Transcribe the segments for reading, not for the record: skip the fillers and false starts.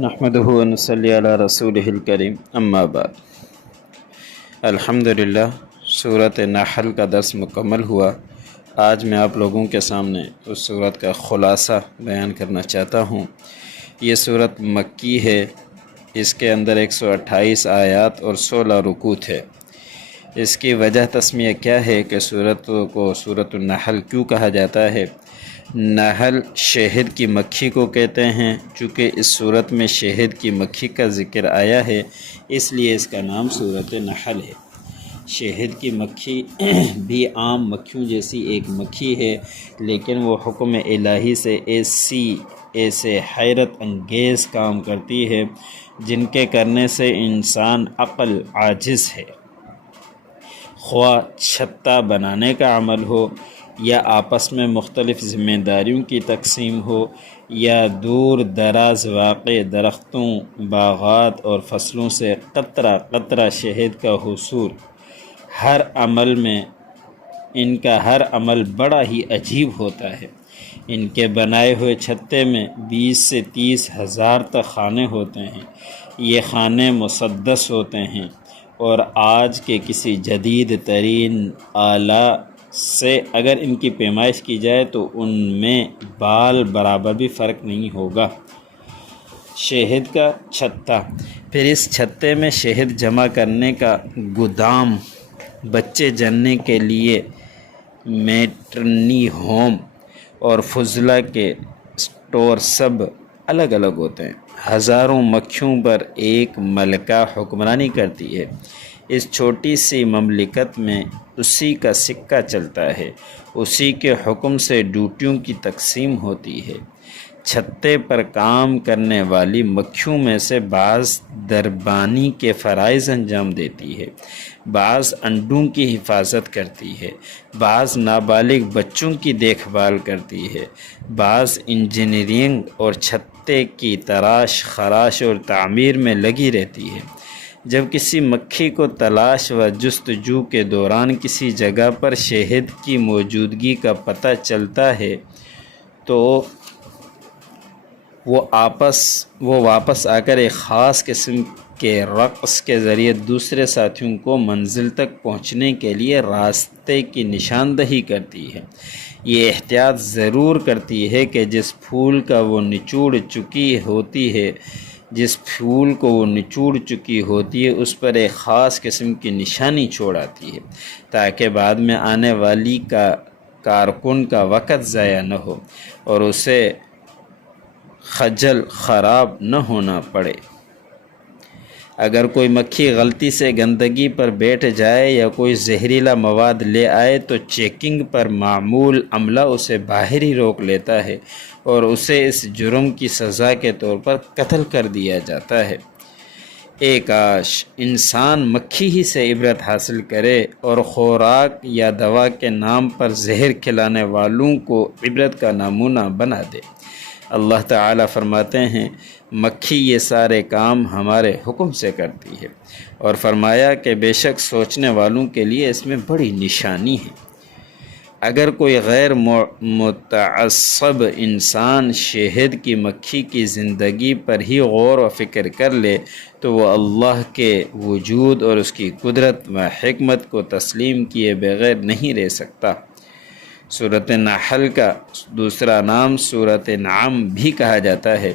نحمدہ و نصلی علی رسولہ الکریم اما بعد۔ الحمدللہ سورۃ نحل کا درس مکمل ہوا۔ آج میں آپ لوگوں کے سامنے اس سورت کا خلاصہ بیان کرنا چاہتا ہوں۔ یہ سورت مکی ہے، اس کے اندر 128 آیات اور 16 رکوع تھے۔ اس کی وجہ تسمیہ کیا ہے کہ سورت کو سورۃ النحل کیوں کہا جاتا ہے؟ نحل شہد کی مکھی کو کہتے ہیں۔ چونکہ اس سورت میں شہد کی مکھی کا ذکر آیا ہے، اس لیے اس کا نام سورۃ نحل ہے۔ شہد کی مکھی بھی عام مکھیوں جیسی ایک مکھی ہے، لیکن وہ حکم الہی سے ایسے حیرت انگیز کام کرتی ہے جن کے کرنے سے انسان عقل عاجز ہے۔ خواہ چھتا بنانے کا عمل ہو، یا آپس میں مختلف ذمہ داریوں کی تقسیم ہو، یا دور دراز واقع درختوں، باغات اور فصلوں سے قطرہ قطرہ شہد کا حصول، ہر عمل میں ان کا ہر عمل بڑا ہی عجیب ہوتا ہے۔ ان کے بنائے ہوئے چھتے میں 20 سے 30 ہزار تک خانے ہوتے ہیں۔ یہ خانے مسدس ہوتے ہیں، اور آج کے کسی جدید ترین آلہ سے اگر ان کی پیمائش کی جائے تو ان میں بال برابر بھی فرق نہیں ہوگا۔ شہد کا چھتا، پھر اس چھتے میں شہد جمع کرنے کا گودام، بچے جننے کے لیے میٹرنی ہوم اور فضلہ کے سٹور سب الگ الگ ہوتے ہیں۔ ہزاروں مکھیوں پر ایک ملکہ حکمرانی کرتی ہے۔ اس چھوٹی سی مملکت میں اسی کا سکہ چلتا ہے، اسی کے حکم سے ڈیوٹیوں کی تقسیم ہوتی ہے۔ چھتے پر کام کرنے والی مکھیوں میں سے بعض دربانی کے فرائض انجام دیتی ہے، بعض انڈوں کی حفاظت کرتی ہے، بعض نابالغ بچوں کی دیکھ بھال کرتی ہے، بعض انجینئرنگ اور چھتے کی تراش خراش اور تعمیر میں لگی رہتی ہے۔ جب کسی مکھی کو تلاش و جستجو کے دوران کسی جگہ پر شہد کی موجودگی کا پتہ چلتا ہے تو وہ واپس آ کر ایک خاص قسم کے رقص کے ذریعے دوسرے ساتھیوں کو منزل تک پہنچنے کے لیے راستے کی نشاندہی کرتی ہے۔ یہ احتیاط ضرور کرتی ہے کہ جس پھول کو وہ نچوڑ چکی ہوتی ہے اس پر ایک خاص قسم کی نشانی چھوڑ آتی ہے، تاکہ بعد میں آنے والی کارکن کا وقت ضائع نہ ہو اور اسے خجل خراب نہ ہونا پڑے۔ اگر کوئی مکھی غلطی سے گندگی پر بیٹھ جائے یا کوئی زہریلا مواد لے آئے تو چیکنگ پر معمول عملہ اسے باہر ہی روک لیتا ہے اور اسے اس جرم کی سزا کے طور پر قتل کر دیا جاتا ہے۔ کاش انسان مکھی ہی سے عبرت حاصل کرے اور خوراک یا دوا کے نام پر زہر کھلانے والوں کو عبرت کا نمونہ بنا دے۔ اللہ تعالیٰ فرماتے ہیں، مکھی یہ سارے کام ہمارے حکم سے کرتی ہے، اور فرمایا کہ بے شک سوچنے والوں کے لیے اس میں بڑی نشانی ہے۔ اگر کوئی غیر متعصب انسان شہد کی مکھی کی زندگی پر ہی غور و فکر کر لے تو وہ اللہ کے وجود اور اس کی قدرت و حکمت کو تسلیم کیے بغیر نہیں رہ سکتا۔ سورۃ نحل کا دوسرا نام سورۃ انعام بھی کہا جاتا ہے،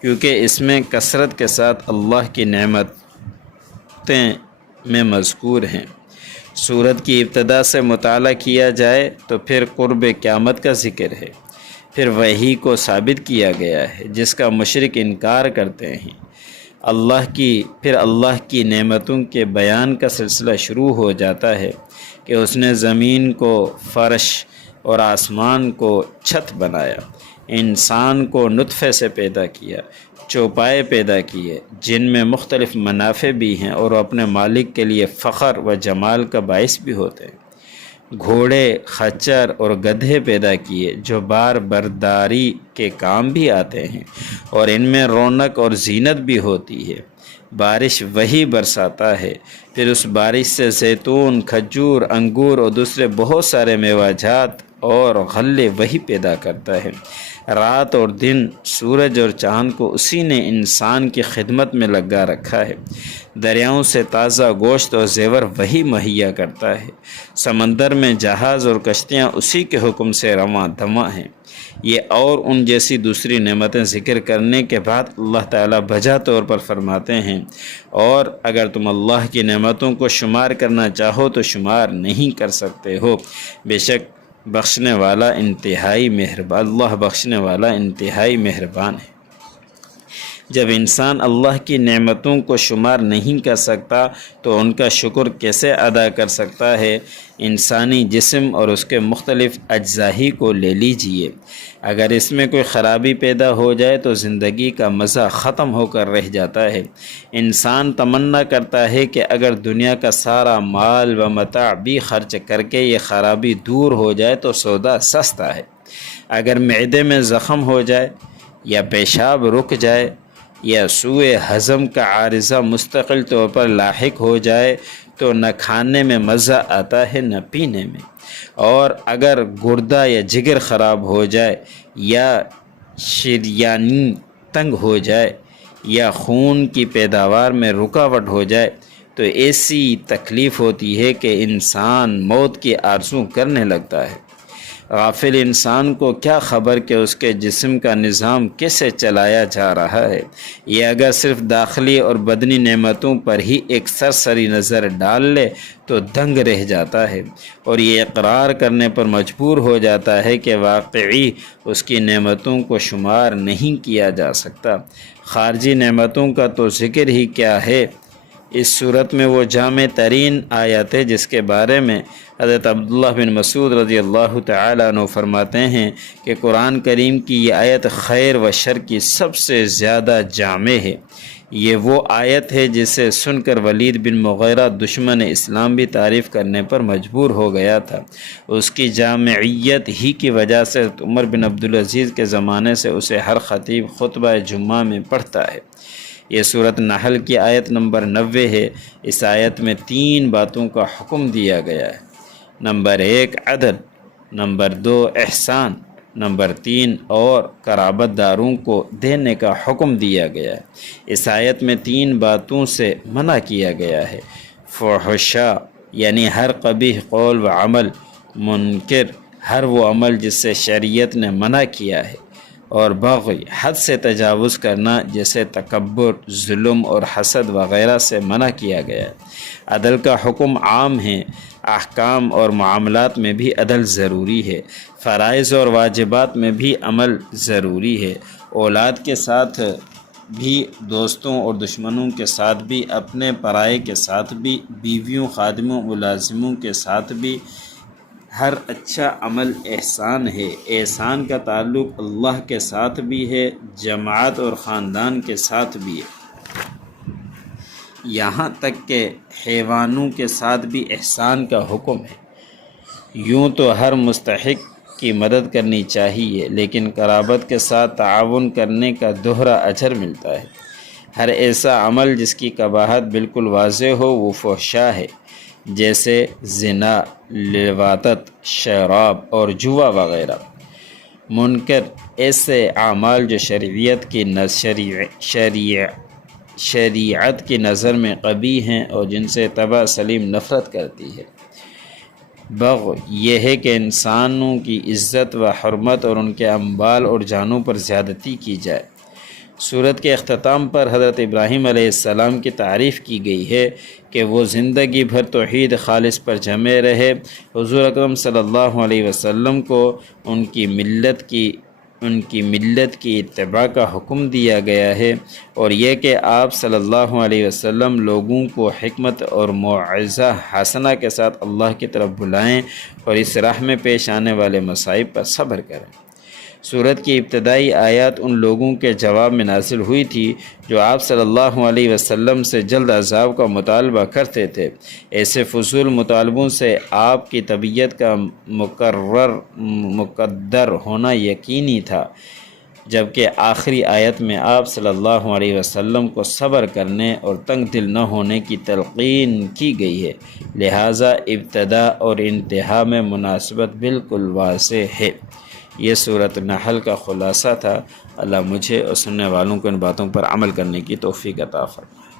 کیونکہ اس میں کثرت کے ساتھ اللہ کی نعمتیں میں مذکور ہیں۔ سورت کی ابتدا سے مطالعہ کیا جائے تو پھر قرب قیامت کا ذکر ہے، پھر وحی کو ثابت کیا گیا ہے جس کا مشرک انکار کرتے ہیں، پھر اللہ کی نعمتوں کے بیان کا سلسلہ شروع ہو جاتا ہے کہ اس نے زمین کو فرش اور آسمان کو چھت بنایا، انسان کو نطفے سے پیدا کیا، چوپائے پیدا کیے جن میں مختلف منافع بھی ہیں اور اپنے مالک کے لیے فخر و جمال کا باعث بھی ہوتے ہیں، گھوڑے، خچر اور گدھے پیدا کیے جو بار برداری کے کام بھی آتے ہیں اور ان میں رونق اور زینت بھی ہوتی ہے۔ بارش وہی برساتا ہے، پھر اس بارش سے زیتون، کھجور، انگور اور دوسرے بہت سارے میوہ جات اور غلے وہی پیدا کرتا ہے۔ رات اور دن، سورج اور چاند کو اسی نے انسان کی خدمت میں لگا رکھا ہے۔ دریاؤں سے تازہ گوشت اور زیور وہی مہیا کرتا ہے۔ سمندر میں جہاز اور کشتیاں اسی کے حکم سے رواں دواں ہیں۔ یہ اور ان جیسی دوسری نعمتیں ذکر کرنے کے بعد اللہ تعالیٰ بجا طور پر فرماتے ہیں، اور اگر تم اللہ کی نعمتوں کو شمار کرنا چاہو تو شمار نہیں کر سکتے ہو۔ بے شک بخشنے والا انتہائی مہربان، اللہ بخشنے والا انتہائی مہربان ہے۔ جب انسان اللہ کی نعمتوں کو شمار نہیں کر سکتا تو ان کا شکر کیسے ادا کر سکتا ہے؟ انسانی جسم اور اس کے مختلف اجزاء ہی کو لے لیجئے، اگر اس میں کوئی خرابی پیدا ہو جائے تو زندگی کا مزہ ختم ہو کر رہ جاتا ہے۔ انسان تمنا کرتا ہے کہ اگر دنیا کا سارا مال و متاع بھی خرچ کر کے یہ خرابی دور ہو جائے تو سودا سستا ہے۔ اگر معدے میں زخم ہو جائے یا پیشاب رک جائے یا سوء ہضم کا عارضہ مستقل طور پر لاحق ہو جائے تو نہ کھانے میں مزہ آتا ہے نہ پینے میں، اور اگر گردہ یا جگر خراب ہو جائے یا شریانی تنگ ہو جائے یا خون کی پیداوار میں رکاوٹ ہو جائے تو ایسی تکلیف ہوتی ہے کہ انسان موت کی آرزو کرنے لگتا ہے۔ غافل انسان کو کیا خبر کہ اس کے جسم کا نظام کیسے چلایا جا رہا ہے؟ یہ اگر صرف داخلی اور بدنی نعمتوں پر ہی ایک سرسری نظر ڈال لے تو دنگ رہ جاتا ہے، اور یہ اقرار کرنے پر مجبور ہو جاتا ہے کہ واقعی اس کی نعمتوں کو شمار نہیں کیا جا سکتا۔ خارجی نعمتوں کا تو ذکر ہی کیا ہے۔ اس صورت میں وہ جامع ترین آیت ہے جس کے بارے میں حضرت عبداللہ بن مسعود رضی اللہ تعالیٰ عنہ فرماتے ہیں کہ قرآن کریم کی یہ آیت خیر و شر کی سب سے زیادہ جامع ہے۔ یہ وہ آیت ہے جسے سن کر ولید بن مغیرہ دشمن اسلام بھی تعریف کرنے پر مجبور ہو گیا تھا۔ اس کی جامعیت ہی کی وجہ سے عمر بن عبدالعزیز کے زمانے سے اسے ہر خطیب خطبہ جمعہ میں پڑھتا ہے۔ یہ سورۃ نحل کی آیت نمبر 90 ہے۔ اس آیت میں 3 باتوں کا حکم دیا گیا ہے۔ نمبر 1 عدل، نمبر 2 احسان، نمبر 3 اور قرابت داروں کو دینے کا حکم دیا گیا ہے۔ اس آیت میں 3 باتوں سے منع کیا گیا ہے۔ فحشاء یعنی ہر قبیح قول و عمل، منکر ہر وہ عمل جس سے شریعت نے منع کیا ہے، اور بغی حد سے تجاوز کرنا جیسے تکبر، ظلم اور حسد وغیرہ سے منع کیا گیا ہے۔ عدل کا حکم عام ہے، احکام اور معاملات میں بھی عدل ضروری ہے، فرائض اور واجبات میں بھی عمل ضروری ہے، اولاد کے ساتھ بھی، دوستوں اور دشمنوں کے ساتھ بھی، اپنے پرائے کے ساتھ بھی، بیویوں، خادموں، ملازموں کے ساتھ بھی۔ ہر اچھا عمل احسان ہے۔ احسان کا تعلق اللہ کے ساتھ بھی ہے، جماعت اور خاندان کے ساتھ بھی ہے، یہاں تک کہ حیوانوں کے ساتھ بھی احسان کا حکم ہے۔ یوں تو ہر مستحق کی مدد کرنی چاہیے، لیکن قرابت کے ساتھ تعاون کرنے کا دوہرا اجر ملتا ہے۔ ہر ایسا عمل جس کی قباحت بالکل واضح ہو وہ فحشا ہے، جیسے زنا، لواطت، شراب اور جوا وغیرہ۔ منکر ایسے اعمال جو شریعت کی نظر میں قبیح ہیں اور جن سے طبع سلیم نفرت کرتی ہے۔ بغی یہ ہے کہ انسانوں کی عزت و حرمت اور ان کے اموال اور جانوں پر زیادتی کی جائے۔ سورت کے اختتام پر حضرت ابراہیم علیہ السلام کی تعریف کی گئی ہے کہ وہ زندگی بھر توحید خالص پر جمے رہے۔ حضور اکرم صلی اللہ علیہ وسلم کو ان کی ملت کی اتباع کا حکم دیا گیا ہے، اور یہ کہ آپ صلی اللہ علیہ وسلم لوگوں کو حکمت اور موعظہ حسنہ کے ساتھ اللہ کی طرف بلائیں اور اس راہ میں پیش آنے والے مصائب پر صبر کریں۔ سورت کی ابتدائی آیات ان لوگوں کے جواب میں نازل ہوئی تھی جو آپ صلی اللہ علیہ وسلم سے جلد عذاب کا مطالبہ کرتے تھے۔ ایسے فضول مطالبوں سے آپ کی طبیعت کا مقدر ہونا یقینی تھا، جبکہ آخری آیت میں آپ صلی اللہ علیہ وسلم کو صبر کرنے اور تنگ دل نہ ہونے کی تلقین کی گئی ہے، لہٰذا ابتدا اور انتہا میں مناسبت بالکل واضح ہے۔ یہ سورۃ نحل کا خلاصہ تھا۔ اللہ مجھے اور سننے والوں کو ان باتوں پر عمل کرنے کی توفیق عطا فرمائے۔